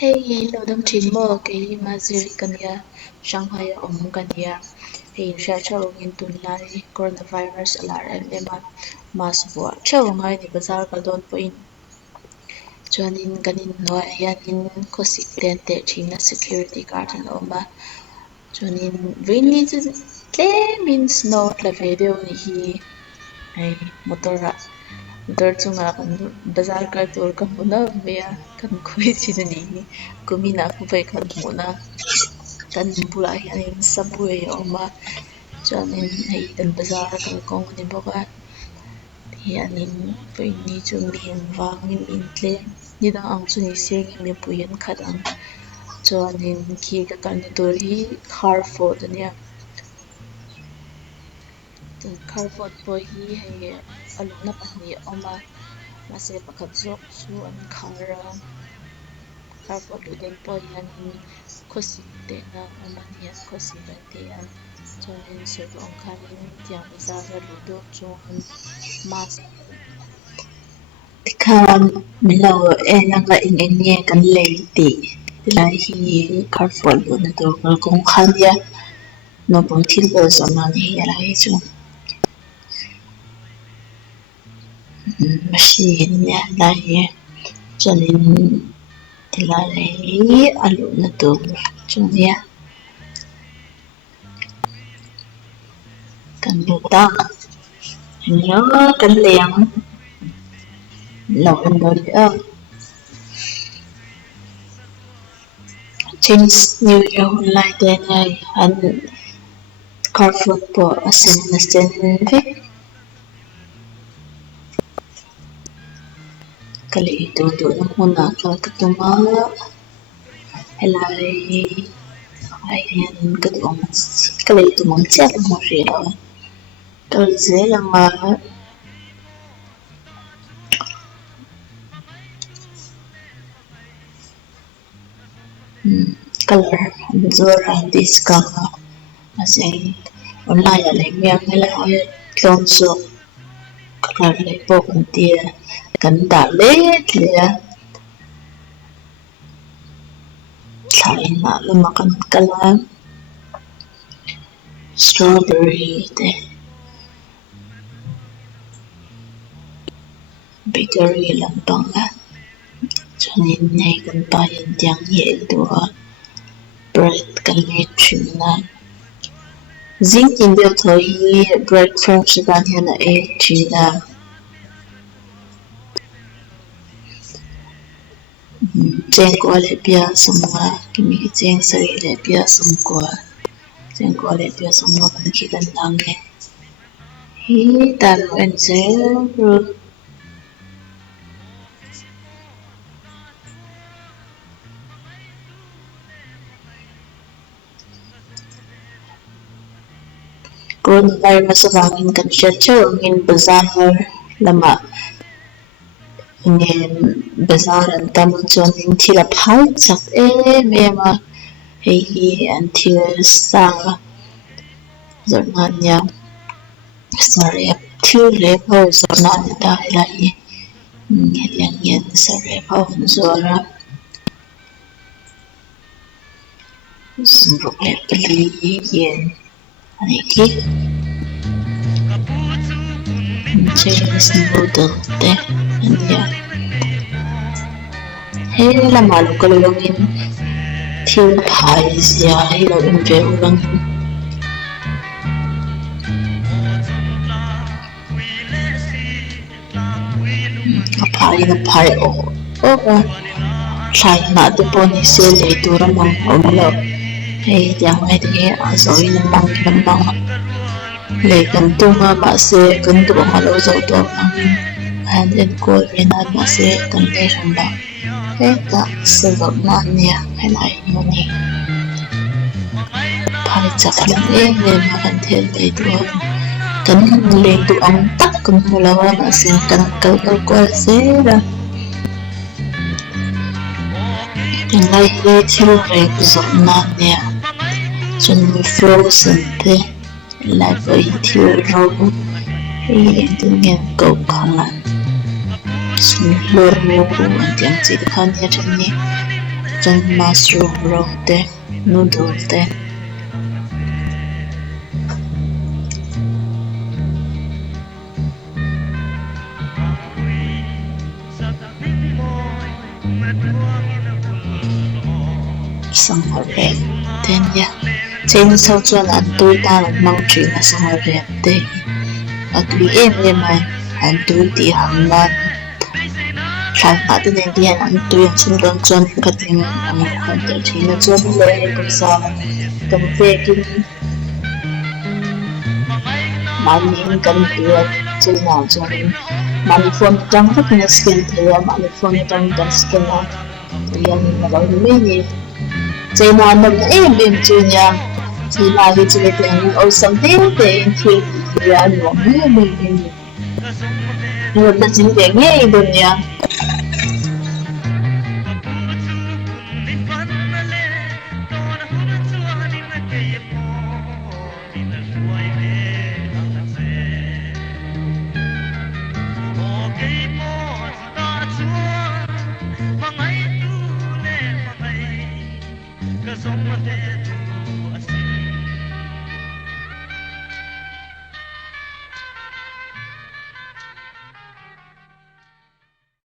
Hei, lo dam thin mo ke mazir kania Shanghai kania hei sha chau ngin tun lai coronavirus alar ema mas bo chau ngai ni bazar ka don po in chuanin kanin noi hianin khosik ten te thina security guard an oma chuanin really chu tlemin snow tla ve deuh ni hi hei motor chunga kan bazar kal tur kan huna mea kan khoi chin ni kumina ku bai kan huna kan bula hianin subway a awma chuanin hei kan bazar kal kawng ani bawk a hianin voini chu mi an wangin in tlem nidang ang chu ni sir nge mipui an khat ang chuanin khi ka kal na tur hi khar fawt ania khar fawt pawh hi hei a lungna pahnih a awm a mase pakhat zawk chu an khar a khar fawt luh dawn pawh hianin khawsik tehna a awm ani an khawsik an ti a chuanin serh awm khanin tiang bazar a luh deuh chuan mask tikha milo enanga eng eng nge kan lei tih tilai hi khar fawt luhna tur kal kawng kha nia naupang thil ber zawrhna ni hi a lai hi chu machine nia lai hi chuanin tilai hi a luhna tur chu nia kan luta nhớ kan liang lo an dori a Chinese New Year hun lai te ngai an khar fawt pawh a sen vek kali tu na huna kal ka tuma helai ai hian ka tuam kali tu mang chep mo ri lo kal ze lama color zora diska aseng online la miang helai tlom so color le pawh kan tia kan dah let le a thlai na lama kan kala strawberry te bakery lampang a chuanin hei kan pa hian tiang hi el deuh a bread kan nge thin na zing in deuh thaw hi bread fresh kan hian a ek thin a cheng kwa le pia samwa kimi ki cheng sari le pia samkwa cheng kwa le pia samwa kan khi kan dang he hi tan en che ru coronavirus awangin kan hriat theuh angin bazar lama ngen bazar an tam chuanin thil a phai chak em em a hei hi an thil sang zawrhna ania sarep thil rep ho zawrhna ani ta helai hi heliang hian sarep ho an zuar a zungruk le pali yen ani khi Chinese noodle te ania hei lama lo kal longin thil phai zia hi lo in ve ulangin a phai o thlai na te pawh ni se lei tur a mang awm lo hei tiang ngai te a zawin a mang lampang lei kan tunga mahse kan duang a lo zo tuam angin hand and call vena mahse kan le hran lo heta se zawrhna ania helai mawni phai chak hlan em em a kan thel lei tur kan le tu ang tak kan hmu lo a mahse kan kal kual zera helai hi thil rep zawrhna ania chuanin frozen te lai pawh hi thil ro hei tin nge coke khan sunhlor an tiang chi kha ania then ni chuan mushroom ro te noodle te sangha rem ten ya chen sau chuan an tui tan an mang thin a sangha rem te a tui em ai an tui tih ham nan thlan ah te nen hian an tui an chhung lam chuan cutting an khuan tel thin a chuan lei kaza kan vekin mani kan tua chunaw chuan mani phone tang vekina scan theia mani phone tang kan scan a yan malo mai ni China mình em chunya China hi chile te ang o something te in thi ya no me no na chin te nge dunya